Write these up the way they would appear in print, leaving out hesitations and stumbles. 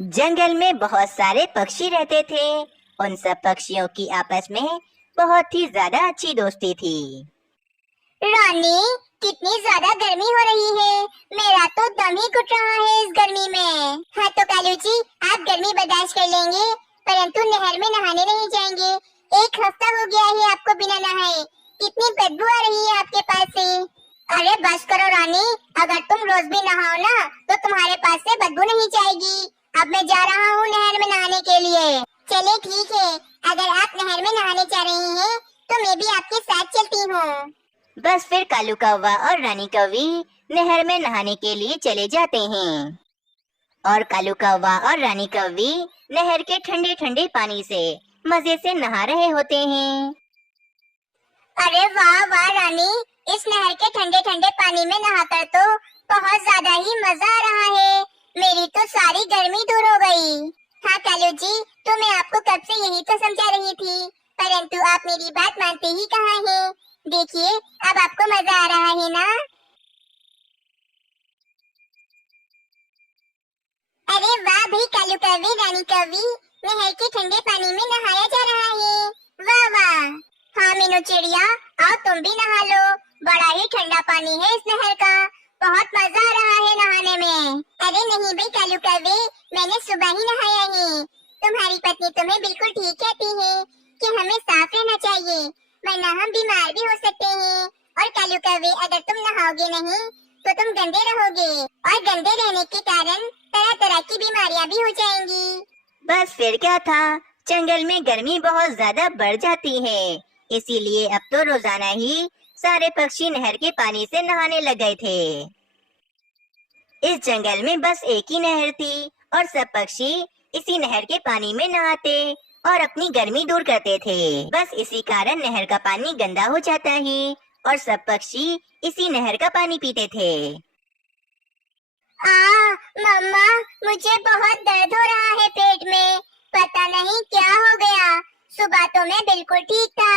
जंगल में बहुत सारे पक्षी रहते थे। उन सब पक्षियों की आपस में बहुत ही ज्यादा अच्छी दोस्ती थी। रानी, कितनी ज्यादा गर्मी हो रही है। मेरा तो दम ही घुट रहा है इस गर्मी में। हाँ तो कालू जी, आप गर्मी बर्दाश्त कर लेंगे, परंतु नहर में नहाने नहीं जाएंगे। 1 हफ्ता हो गया है आपको बिना नहाए। कितनी बदबू आ रही है आपके पास से। अरे बस करो रानी, अगर तुम रोज भी नहाओ ना तो तुम्हारे पास से बदबू नहीं जाएगी। अब मैं जा रहा हूँ नहर में नहाने के लिए। चले ठीक है, अगर आप नहर में नहाने जा रही हैं तो मैं भी आपके साथ चलती हूँ। बस फिर कालू कौवा और रानी कौवी नहर में नहाने के लिए चले जाते हैं। और कालू कौवा और रानी कौवी नहर के ठंडे ठंडे पानी से मजे से नहा रहे होते हैं। अरे वाह वाह रानी, इस नहर के ठंडे ठंडे पानी में नहाकर तो बहुत ज्यादा ही मजा आ रहा है। मेरी तो सारी गर्मी दूर हो गई। हाँ कालू जी, तो मैं आपको कब से यही तो समझा रही थी, परंतु आप मेरी बात मानते ही कहाँ हैं। देखिए, अब आपको मजा आ रहा है ना। अरे वाह भाई कालू कौवी, रानी कौवी, नहर के ठंडे पानी में नहाया जा रहा है। वाह वाह। हाँ मीनू चिड़िया, आओ तुम भी नहा लो। बड़ा ही ठंडा पानी है इस नहर का। बहुत मजा आ रहा है नहाने में। अरे नहीं भाई कालू कौवे, मैंने सुबह ही नहाया है। तुम्हारी पत्नी तुम्हें बिल्कुल ठीक कहती है कि हमें साफ रहना चाहिए, वरना हम बीमार भी हो सकते हैं। और कालू कौवे, अगर तुम नहाओगे नहीं तो तुम गंदे रहोगे, और गंदे रहने के कारण तरह तरह की बीमारियां भी हो जाएंगी। बस फिर क्या था, जंगल में गर्मी बहुत ज्यादा बढ़ जाती है, इसीलिए अब तो रोजाना ही सारे पक्षी नहर के पानी से नहाने लग गए थे। इस जंगल में बस एक ही नहर थी और सब पक्षी इसी नहर के पानी में नहाते और अपनी गर्मी दूर करते थे। बस इसी कारण नहर का पानी गंदा हो जाता है और सब पक्षी इसी नहर का पानी पीते थे। मम्मा, मुझे बहुत दर्द हो रहा है पेट में। पता नहीं क्या हो गया। सुबह तो मैं बिल्कुल ठीक था।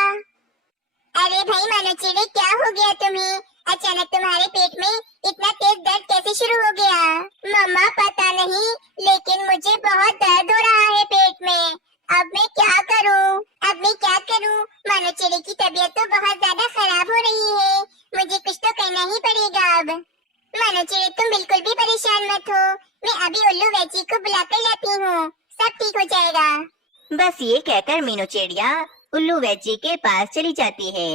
अरे भाई मनोचिड़े, क्या हो गया तुम्हें? अचानक तुम्हारे पेट में इतना तेज दर्द कैसे शुरू हो गया? मम्मा पता नहीं, लेकिन मुझे बहुत दर्द हो रहा है पेट में। अब मैं क्या करूं? मनोचिड़े की तबीयत तो बहुत ज्यादा खराब हो रही है। मुझे कुछ तो करना ही पड़ेगा अब। मनोचिड़े, तुम बिल्कुल भी परेशान मत हो। मैं अभी उल्लू वैची को बुलाकर लाती हूँ, सब ठीक हो जाएगा। बस ये कहकर मीनू चिड़िया उल्लू वैची के पास चली जाती है।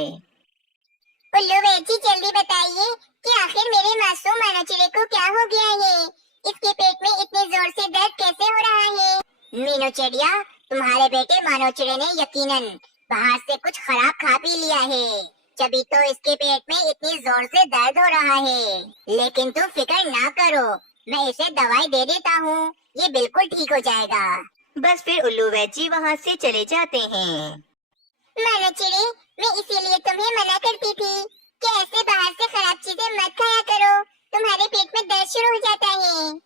उल्लू वैची, जल्दी बताइए कि आखिर मेरे मासूम मनोचिड़े को क्या हो गया है? इसके पेट में इतने जोर से दर्द कैसे हो रहा है? मीनू चिड़िया, तुम्हारे बेटे मनोचिड़े ने यकीनन बाहर से कुछ खराब खा पी लिया है, तभी तो इसके पेट में इतनी जोर से दर्द हो रहा है। लेकिन तुम फिक्र ना करो, मैं इसे दवाई दे देता हूँ, ये बिल्कुल ठीक हो जाएगा। बस फिर उल्लू वैची वहाँ से चले जाते हैं। मनोचिड़े, मैं इसीलिए तुम्हें मना करती थी कि ऐसे बाहर से खराब चीजें मत खाया करो, तुम्हारे पेट में दर्द शुरू हो जाता है।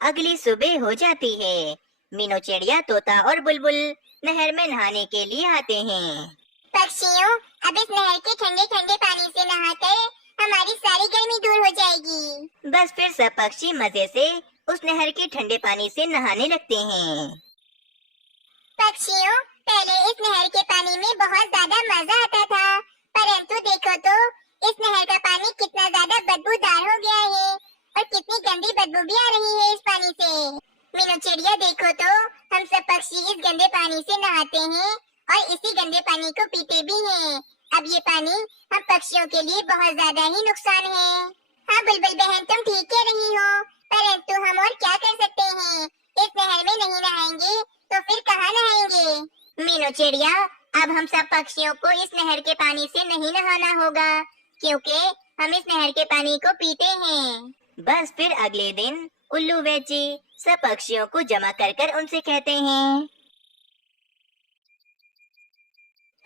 अगली सुबह हो जाती है। मीनू चिड़िया, तोता और बुलबुल नहर में नहाने के लिए आते हैं। पक्षियों, अब इस नहर के ठंडे ठंडे पानी से नहाकर हमारी सारी गर्मी दूर हो जाएगी। बस फिर सब पक्षी मजे से उस नहर के ठंडे पानी से नहाने लगते हैं। पक्षियों, पहले इस नहर के पानी में बहुत ज्यादा मजा आता था, परंतु देखो तो इस नहर का पानी कितना ज्यादा बदबूदार हो गया है और कितनी गंदी बदबू भी आ रही है इस पानी से। मीनू चिड़िया, देखो तो हम सब पक्षी इस गंदे पानी से नहाते हैं और इसी गंदे पानी को पीते भी हैं। अब ये पानी हम पक्षियों के लिए बहुत ज्यादा ही नुकसान है। हाँ बुलबुल बहन, तुम ठीक कह रही हो, परंतु हम और क्या कर सकते हैं? इस नहर में नहीं नहाएंगे तो फिर कहाँ नहाएंगे? मीनू चिड़िया, अब हम सब पक्षियों को इस नहर के पानी से नहीं नहाना होगा, क्योंकि हम इस नहर के पानी को पीते हैं। बस फिर अगले दिन उल्लू वैची सब पक्षियों को जमा कर कर उनसे कहते हैं,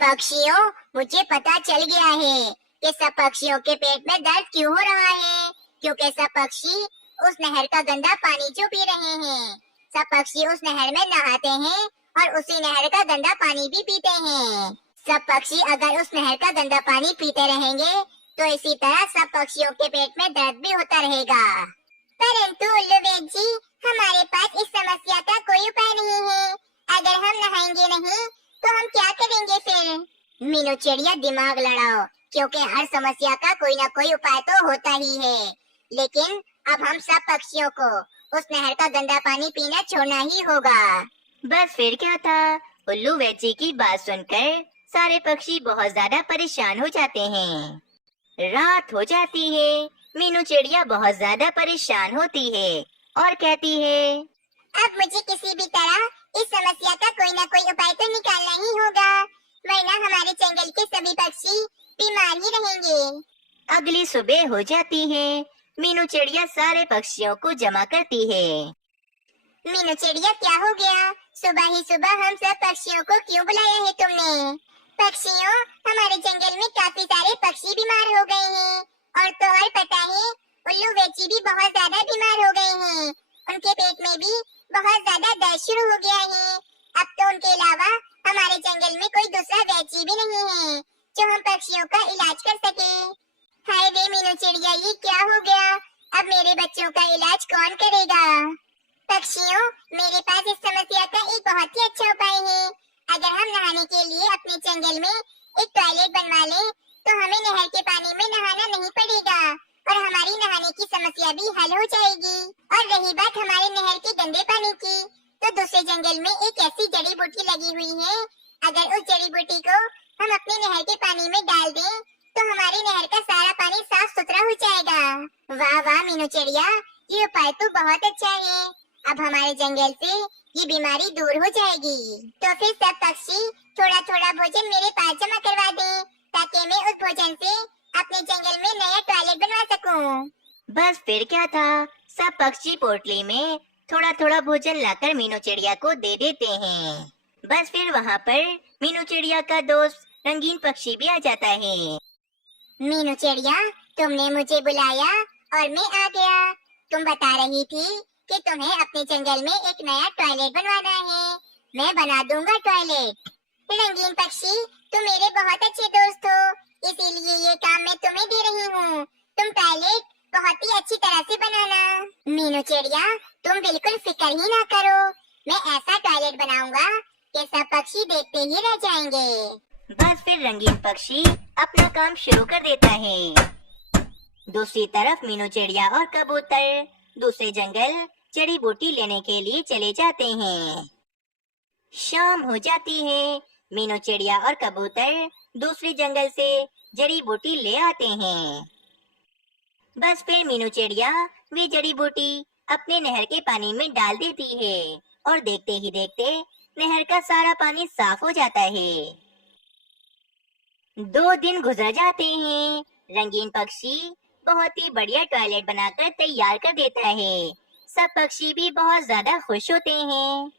पक्षियों, मुझे पता चल गया है कि सब पक्षियों के पेट में दर्द क्यों हो रहा है, क्योंकि सब पक्षी उस नहर का गंदा पानी जो पी रहे हैं। सब पक्षी उस नहर में नहाते हैं और उसी नहर का गंदा पानी भी पीते हैं। सब पक्षी अगर उस नहर का गंदा पानी पीते रहेंगे तो इसी तरह सब पक्षियों के पेट में दर्द भी होता रहेगा। परंतु उल्लू वैची, हमारे पास इस समस्या का मीनू चिड़िया दिमाग लड़ाओ, क्योंकि हर समस्या का कोई ना कोई उपाय तो होता ही है। लेकिन अब हम सब पक्षियों को उस नहर का गंदा पानी पीना छोड़ना ही होगा। बस फिर क्या था, उल्लू वैची की बात सुनकर सारे पक्षी बहुत ज्यादा परेशान हो जाते हैं। रात हो जाती है, मीनू चिड़िया बहुत ज्यादा परेशान होती है और कहती है, अब मुझे किसी भी तरह इस समस्या का कोई ना कोई उपाय तो निकालना ही होगा, वरना हमारे जंगल के सभी पक्षी बीमार ही रहेंगे। अगली सुबह हो जाती है, मीनू चिड़िया सारे पक्षियों को जमा करती है। मीनू चिड़िया, क्या हो गया? सुबह ही सुबह हम सब पक्षियों को क्यों बुलाया है तुमने? पक्षियों, हमारे जंगल में काफी सारे पक्षी बीमार हो गए हैं, और तो और पता है, उल्लू वैची भी बहुत ज्यादा बीमार हो गए हैं। उनके पेट में भी बहुत ज्यादा दर्द शुरू हो गया है। अब तो उनके अलावा हमारे जंगल में कोई दूसरा वैची भी नहीं है जो हम पक्षियों का इलाज कर सके। हाय रे मीनू चिड़िया, ये क्या हो गया? अब मेरे बच्चों का इलाज कौन करेगा? पक्षियों, मेरे पास इस समस्या का एक बहुत ही अच्छा उपाय है। अगर हम नहाने के लिए अपने जंगल में एक टॉयलेट बनवा लें, तो हमें नहर के पानी में नहाना नहीं पड़ेगा और हमारी नहाने की समस्या भी हल हो जाएगी। और रही बात हमारे नहर के गंदे पानी की, तो दूसरे जंगल में एक ऐसी जड़ी बूटी लगी हुई है। अगर उस जड़ी बूटी को हम अपने नहर के पानी में डाल दें, तो हमारी नहर का सारा पानी साफ सुथरा हो जाएगा। वाह वाह मीनू चिड़िया, ये उपाय तो बहुत अच्छा है। अब हमारे जंगल से ये बीमारी दूर हो जाएगी। तो फिर सब पक्षी थोड़ा थोड़ा भोजन मेरे पास जमा करवा दें, ताकि मैं उस भोजन से अपने जंगल में नया टॉयलेट बनवा सकूं। बस फिर क्या था, सब पक्षी पोटली में थोड़ा थोड़ा भोजन लाकर मीनू चिड़िया को दे देते हैं। बस फिर वहाँ पर मीनू चिड़िया का दोस्त रंगीन पक्षी भी आ जाता है। मीनू चिड़िया, तुमने मुझे बुलाया और मैं आ गया। तुम बता रही थी कि तुम्हें अपने जंगल में एक नया टॉयलेट बनवाना है। मैं बना दूंगा टॉयलेट। रंगीन पक्षी, तुम मेरे बहुत अच्छे दोस्त हो, इसीलिए ये काम मैं तुम्हें दे रही हूँ। तुम टॉयलेट बहुत ही अच्छी तरह से बनाना। मीनू चिड़िया, तुम बिल्कुल फिक्र ही ना करो। मैं ऐसा टॉयलेट बनाऊंगा कि सब पक्षी देखते ही रह जाएंगे। बस फिर रंगीन पक्षी अपना काम शुरू कर देता है। दूसरी तरफ मीनू चिड़िया और कबूतर दूसरे जंगल जड़ी बूटी लेने के लिए चले जाते हैं। शाम हो जाती है, मीनू चिड़िया और कबूतर दूसरे जंगल से जड़ी बूटी ले आते हैं। बस फिर मीनू चिड़िया वे जड़ी बूटी अपने नहर के पानी में डाल देती है और देखते ही देखते नहर का सारा पानी साफ हो जाता है। 2 दिन गुजर जाते हैं। रंगीन पक्षी बहुत ही बढ़िया टॉयलेट बनाकर तैयार कर देता है। सब पक्षी भी बहुत ज्यादा खुश होते हैं।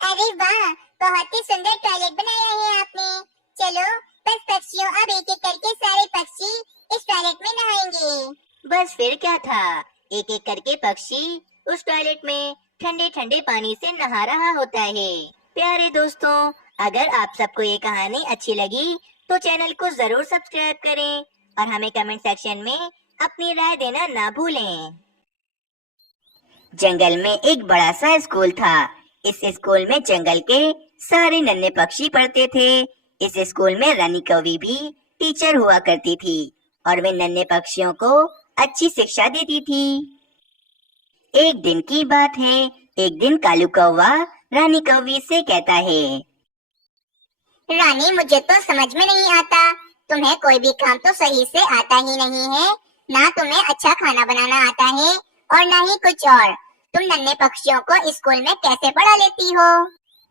अरे वाह, बहुत ही सुंदर टॉयलेट बनाया है आपने। चलो बस पक्षियों, अब एक एक करके सारे पक्षी इस टॉयलेट में नहाएंगे। बस फिर क्या था, एक एक करके पक्षी उस टॉयलेट में ठंडे ठंडे पानी से नहा रहा होता है। प्यारे दोस्तों, अगर आप सबको ये कहानी अच्छी लगी तो चैनल को जरूर सब्सक्राइब करें और हमें कमेंट सेक्शन में अपनी राय देना ना भूलें। जंगल में एक बड़ा सा स्कूल था। इस स्कूल में जंगल के सारे नन्हे पक्षी पढ़ते थे। इस स्कूल में रानी कौवी भी टीचर हुआ करती थी और वे नन्हे पक्षियों को अच्छी शिक्षा देती थी। एक दिन की बात है, एक दिन कालू कौवा रानी कौवी से कहता है, रानी, मुझे तो समझ में नहीं आता, तुम्हें कोई भी काम तो सही से आता ही नहीं है। ना तुम्हें अच्छा खाना बनाना आता है और ना ही कुछ और। तुम नन्हे पक्षियों को स्कूल में कैसे पढ़ा लेती हो?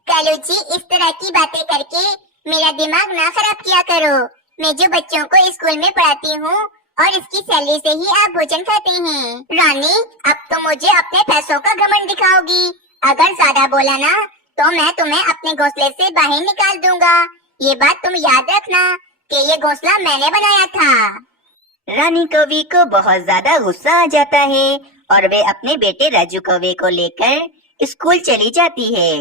कालू जी, इस तरह की बातें करके मेरा दिमाग ना खराब किया करो। मैं जो बच्चों को स्कूल में पढ़ाती हूँ और इसकी सैलरी से ही आप भोजन खाते हैं। रानी, अब तो मुझे अपने पैसों का घमंड दिखाओगी। अगर ज्यादा बोला ना तो मैं तुम्हें अपने घोंसले से बाहर निकाल दूंगा। ये बात तुम याद रखना कि ये घोंसला मैंने बनाया था। रानी कौवी को बहुत ज्यादा गुस्सा आ जाता है और वे अपने बेटे राजू कौवे को लेकर स्कूल चली जाती है।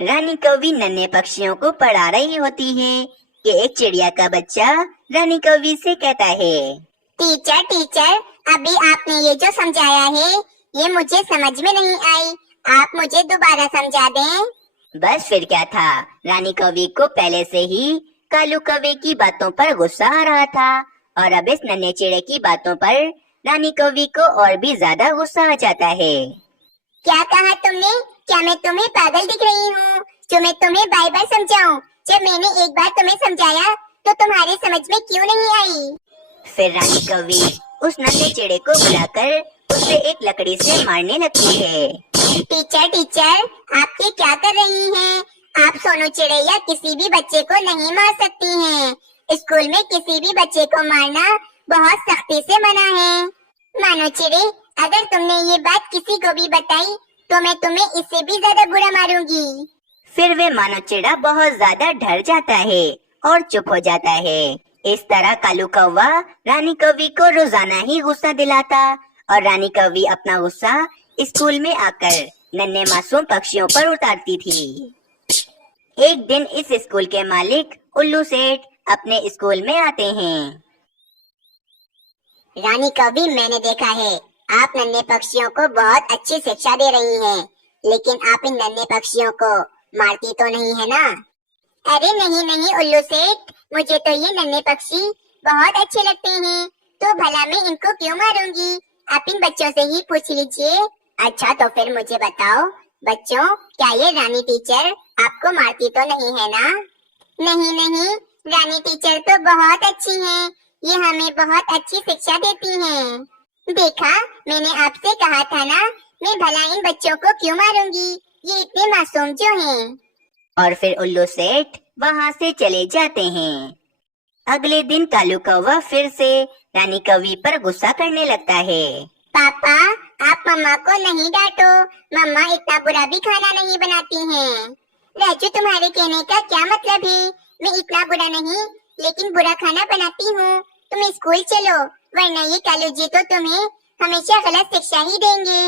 रानी कौवी नन्हे पक्षियों को पढ़ा रही होती है कि एक चिड़िया का बच्चा रानी कौवी से कहता है, टीचर टीचर, अभी आपने ये जो समझाया है ये मुझे समझ में नहीं आई। आप मुझे दोबारा समझा दें। बस फिर क्या था, रानी कौवी को पहले से ही कालू कौवे की बातों पर गुस्सा आ रहा था और अब इस नन्हे चिड़े की बातों पर रानी कौवी को और भी ज्यादा गुस्सा आ जाता है। क्या कहा तुमने? क्या मैं तुम्हें पागल दिख रही हूँ जो मैं तुम्हें बार बार समझाऊं? जब मैंने एक बार तुम्हें समझाया तो तुम्हारे समझ में क्यों नहीं आई? फिर रानी कौवी उस नन्हे चिड़े को बुलाकर उसे एक लकड़ी से मारने लगती है। टीचर टीचर, आप ये क्या कर रही हैं? आप सोनू चिड़े या किसी भी बच्चे को नहीं मार सकती हैं। स्कूल में किसी भी बच्चे को मारना बहुत सख्ती से मना है। मानो चिड़े, अगर तुमने ये बात किसी को भी बताई तो मैं तुम्हें इससे भी ज्यादा बुरा मारूंगी। फिर वे मानो चिड़ा बहुत ज्यादा डर जाता है और चुप हो जाता है। इस तरह कालू कौवा रानी कौवी को रोजाना ही गुस्सा दिलाता और रानी कौवी अपना गुस्सा स्कूल में आकर नन्हे मासूम पक्षियों पर उतारती थी। एक दिन इस स्कूल के मालिक उल्लू सेठ अपने स्कूल में आते हैं। रानी कौवी, मैंने देखा है आप नन्हे पक्षियों को बहुत अच्छी शिक्षा दे रही हैं, लेकिन आप इन नन्हे पक्षियों को मारती तो नहीं है ना? अरे नहीं नहीं उल्लू सेठ, मुझे तो ये नन्हे पक्षी बहुत अच्छे लगते हैं, तो भला मैं इनको क्यों मारूंगी? आप इन बच्चों से ही पूछ लीजिए। अच्छा तो फिर मुझे बताओ बच्चों, क्या ये रानी टीचर आपको मारती तो नहीं है ना? नहीं नहीं, रानी टीचर तो बहुत अच्छी हैं, ये हमें बहुत अच्छी शिक्षा देती हैं। देखा, मैंने आपसे कहा था ना, मैं भला इन बच्चों को क्यों मारूंगी, ये इतने मासूम जो हैं। और फिर उल्लू सेठ वहाँ से चले जाते हैं। अगले दिन कालू कौवा फिर से रानी कौवी पर गुस्सा करने लगता है। पापा, आप मम्मा को नहीं डांटो, मम्मा इतना बुरा भी खाना नहीं बनाती हैं। राजू, तुम्हारे कहने का क्या मतलब है? मैं इतना बुरा नहीं, लेकिन बुरा खाना बनाती हूँ। तुम स्कूल चलो, वरना ये कालू जी तो तुम्हें हमेशा गलत शिक्षा ही देंगे।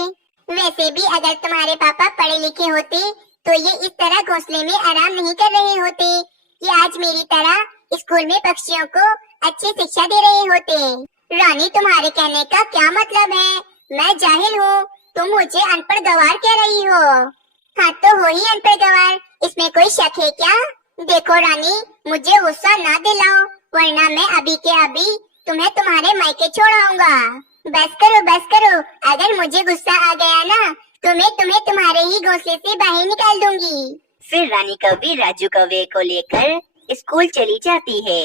वैसे भी अगर तुम्हारे पापा पढ़े लिखे होते तो ये इस तरह घोंसले में आराम नहीं कर रहे होते, ये आज मेरी तरह स्कूल में पक्षियों को अच्छी शिक्षा दे रहे होते। रानी, तुम्हारे कहने का क्या मतलब है? मैं जाहिल हूँ, तुम मुझे अनपढ़ गवार कह रही हो। हाँ तो हो ही अनपढ़ गवार, इसमें कोई शक है क्या? देखो रानी, मुझे गुस्सा ना दिलाओ, वरना मैं अभी के अभी तुम्हें तुम्हारे मायके छोड़ आऊंगा। बस करो, अगर मुझे गुस्सा आ गया ना तो मैं तुम्हें तुम्हारे ही घोंसले से बाहर निकाल दूंगी। फिर रानी कौवी राजू कौवे को लेकर स्कूल चली जाती है।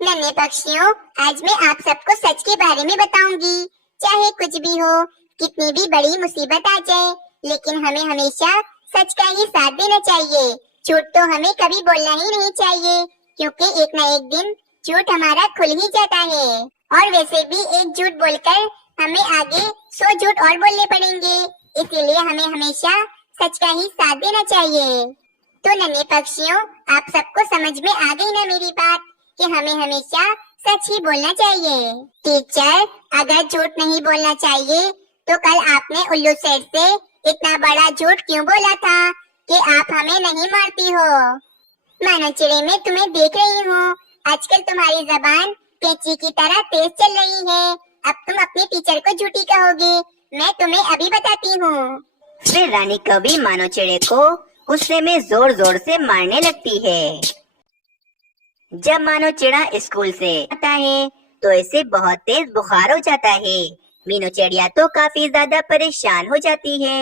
नन्हे पक्षियों, आज मैं आप सबको सच के बारे में बताऊंगी। चाहे कुछ भी हो, कितनी भी बड़ी मुसीबत आ जाए, लेकिन हमें हमेशा सच का ही साथ देना चाहिए। झूठ तो हमें कभी बोलना ही नहीं चाहिए, क्योंकि एक न एक दिन झूठ हमारा खुल ही जाता है। और वैसे भी एक झूठ बोलकर हमें आगे 100 झूठ और बोलने पड़ेंगे, इसीलिए हमें हमेशा सच का ही साथ देना चाहिए। तो नन्हे पक्षियों, आप सबको समझ में आ गई ना मेरी बात, कि हमें हमेशा सच ही बोलना चाहिए। टीचर, अगर झूठ नहीं बोलना चाहिए तो कल आपने उल्लू सेठ से इतना बड़ा झूठ क्यों बोला था कि आप हमें नहीं मारती हो? मानो चिड़े, मैं तुम्हें देख रही हूँ, आजकल तुम्हारी जबान कैंची की तरह तेज चल रही है। अब तुम अपने टीचर को झूठी कहोगे, मैं तुम्हें अभी बताती हूँ। फिर रानी कौवी मानो चिड़े को गुस्से में जोर जोर से मारने लगती है। जब मानो चिड़ा स्कूल से आता है तो इसे बहुत तेज बुखार हो जाता है। मीनू चिड़िया तो काफी ज्यादा परेशान हो जाती है।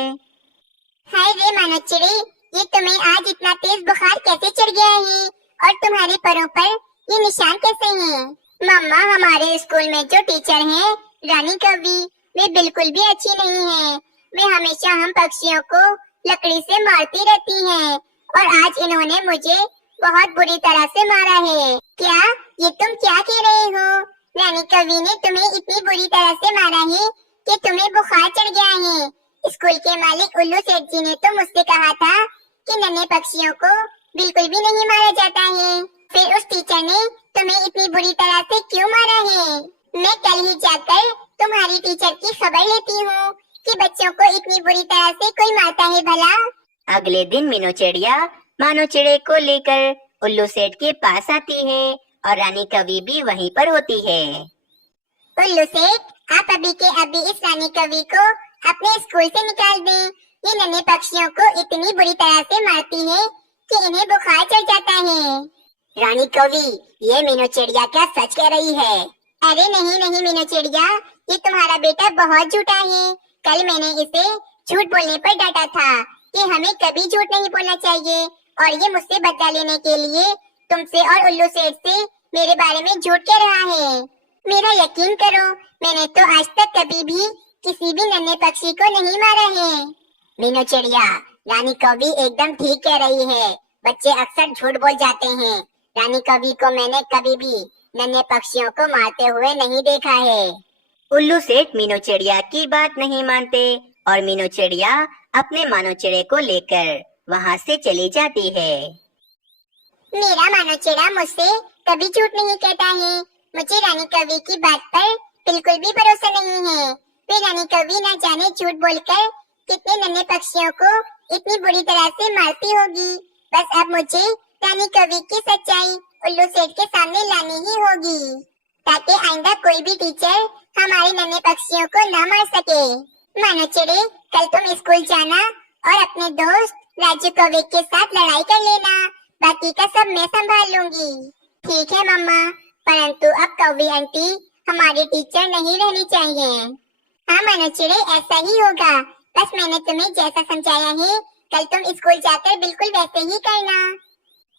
हाय रे मानो चिड़े, ये तुम्हें आज इतना तेज बुखार कैसे चढ़ गया है? और तुम्हारे पैरों पर ये निशान कैसे हैं? मम्मा, हमारे स्कूल में जो टीचर हैं, रानी कौवी, वे बिल्कुल भी अच्छी नहीं हैं। वे हमेशा हम पक्षियों को लकड़ी से मारती रहती हैं, और आज इन्होंने मुझे बहुत बुरी तरह से मारा है। क्या ये तुम क्या कह रहे हो? रानी कौवी ने तुम्हें इतनी बुरी तरह से मारा है कि तुम्हें बुखार चढ़ गया है। स्कूल के मालिक उल्लू सेठ जी ने तो मुझसे कहा था कि नन्हे पक्षियों को बिल्कुल भी नहीं मारा जाता है। फिर उस टीचर ने तुम्हें इतनी बुरी तरह से क्यों मारा है? मैं कल ही जाकर तुम्हारी टीचर की खबर लेती हूँ कि बच्चों को इतनी बुरी तरह से कोई मारता है भला। अगले दिन मीनू चिड़िया मानो चिड़े को लेकर उल्लू सेठ के पास आती है और रानी कौवी भी वहीं पर होती है। उल्लू सेठ, आप अभी के अभी इस रानी कौवी को अपने स्कूल से निकाल दें, ये नन्हे पक्षियों को इतनी बुरी तरह से मारती है कि इन्हें बुखार चढ़ जाता है। रानी कौवी, ये मीनू चिड़िया क्या सच कह रही है? अरे नहीं नहीं मीनू चिड़िया, ये तुम्हारा बेटा बहुत झूठा है। कल मैंने इसे झूठ बोलने पर डांटा था कि हमें कभी झूठ नहीं बोलना चाहिए, और ये मुझसे बदला लेने के लिए तुमसे और उल्लू सेठ से मेरे बारे में झूठ कह रहा है। मेरा यकीन करो, मैंने तो आज तक कभी भी किसी भी नन्हे पक्षी को नहीं मारा है। मीनू चिड़िया, रानी कौवी एकदम ठीक कह रही है। बच्चे अक्सर झूठ बोल जाते हैं। रानी कौवी को मैंने कभी भी नन्हे पक्षियों को मारते हुए नहीं देखा है। उल्लू सेठ मीनू चिड़िया की बात नहीं मानते और मीनू चिड़िया अपने मानो चिड़े को लेकर वहाँ से चली जाती है। मेरा मानो चिड़ा मुझसे कभी झूठ नहीं कहता है। मुझे रानी कौवी की बात पर बिल्कुल भी भरोसा नहीं है। वे रानी कौवी न जाने झूठ बोलकर कितने नन्हे पक्षियों को इतनी बुरी तरह से मारती होगी। बस अब मुझे रानी कौवी की सच्चाई उल्लू सेठ के सामने लानी ही होगी, ताकि आइंदा कोई भी टीचर हमारे नन्हे पक्षियों को न मार सके। मानो चिड़े, कल तुम स्कूल जाना और अपने दोस्त राजू कौवे के साथ लड़ाई कर लेना। बाकी का सब मैं संभाल लूंगी। ठीक है मम्मा, परंतु अब कौवी आंटी हमारी टीचर नहीं रहनी चाहिए। हाँ मानो चिड़े, ऐसा ही होगा। बस मैंने तुम्हें जैसा समझाया है, कल तुम स्कूल जाकर बिल्कुल वैसे ही करना।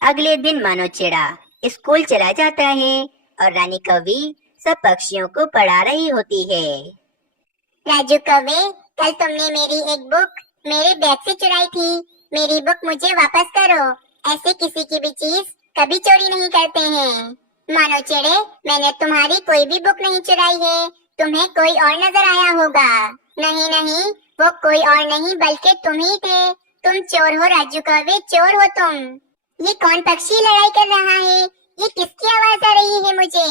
अगले दिन मानो चिड़ा स्कूल चला जाता है और रानी कौवी सब पक्षियों को पढ़ा रही होती है। राजू कौवे, कल तुमने मेरी एक बुक मेरे बैग से चुराई थी। मेरी बुक मुझे वापस करो। ऐसे किसी की भी चीज कभी चोरी नहीं करते हैं। मानो चिड़े, मैंने तुम्हारी कोई भी बुक नहीं चुराई है। तुम्हें कोई और नजर आया होगा। नहीं नहीं, वो कोई और नहीं बल्कि तुम ही थे। तुम चोर हो राजू कौवे, चोर हो तुम। ये कौन पक्षी लड़ाई कर रहा है? ये किसकी आवाज आ रही है मुझे?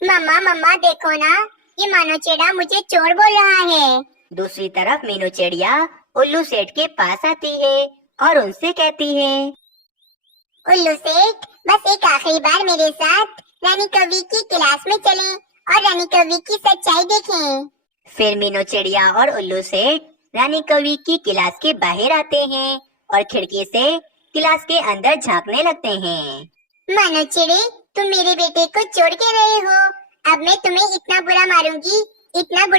मम्मा मम्मा देखो ना, ये मानो चिड़ा मुझे चोर बोल रहा है। दूसरी तरफ मीनू चिड़िया उल्लू सेठ के पास आती है और उनसे कहती है, उल्लू सेठ, बस एक आखिरी बार मेरे साथ रानी कौवी की क्लास में चलें और रानी कौवी की सच्चाई देखें। फिर मीनू चिड़िया और उल्लू सेठ रानी कौवी की क्लास के बाहर आते हैं और खिड़की से क्लास के अंदर झांकने लगते हैं। मानो चिड़े, तुम मेरे बेटे को चोर के रहे हो। अब मैं तुम्हें इतना बुरा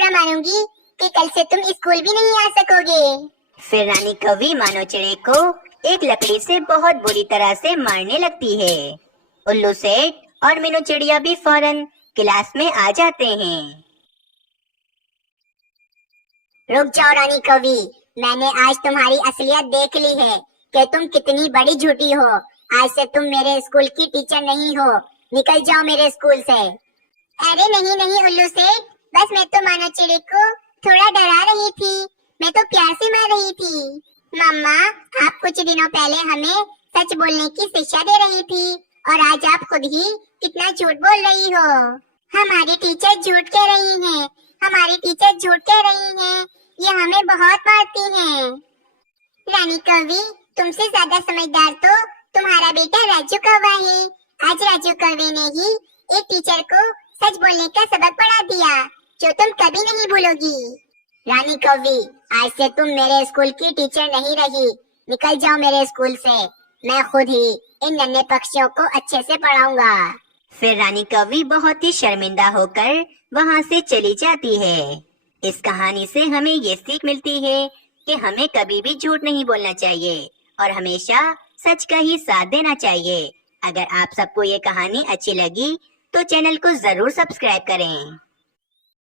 मारूंगी कि कल से तुम स्कूल भी नहीं आ सकोगे। फिर रानी कौवी मानो चिड़े को एक लकड़ी से बहुत बुरी तरह से मारने लगती है। उल्लू सेठ और मीनू चिड़िया भी फौरन क्लास में आ जाते हैं। रुक जाओ रानी कौवी, मैंने आज तुम्हारी असलियत देख ली है कि तुम कितनी बड़ी झूठी हो। आज से तुम मेरे स्कूल की टीचर नहीं हो। निकल जाओ मेरे स्कूल से। अरे नहीं नहीं उल्लू सेठ, बस मैं तो मानो चिड़े को थोड़ा डरा रही थी। मैं तो प्यार से मार रही थी। मम्मा, आप कुछ दिनों पहले हमें सच बोलने की शिक्षा दे रही थी और आज आप खुद ही कितना झूठ बोल रही हो। हमारी टीचर झूठ कह रही हैं। ये हमें बहुत मारती हैं। रानी कौवी, तुमसे ज्यादा समझदार तो तुम्हारा बेटा राजू कौवा है। आज राजू कौवे ने ही एक टीचर को सच बोलने का सबक पढ़ा दिया, जो तुम कभी नहीं भूलोगी। रानी कौवी, आज से तुम मेरे स्कूल की टीचर नहीं रही। निकल जाओ मेरे स्कूल से। मैं खुद ही इन नन्हे पक्षियों को अच्छे से पढ़ाऊंगा। फिर रानी कौवी बहुत ही शर्मिंदा होकर वहाँ से चली जाती है। इस कहानी से हमें ये सीख मिलती है कि हमें कभी भी झूठ नहीं बोलना चाहिए और हमेशा सच का ही साथ देना चाहिए। अगर आप सबको ये कहानी अच्छी लगी तो चैनल को जरूर सब्सक्राइब करें।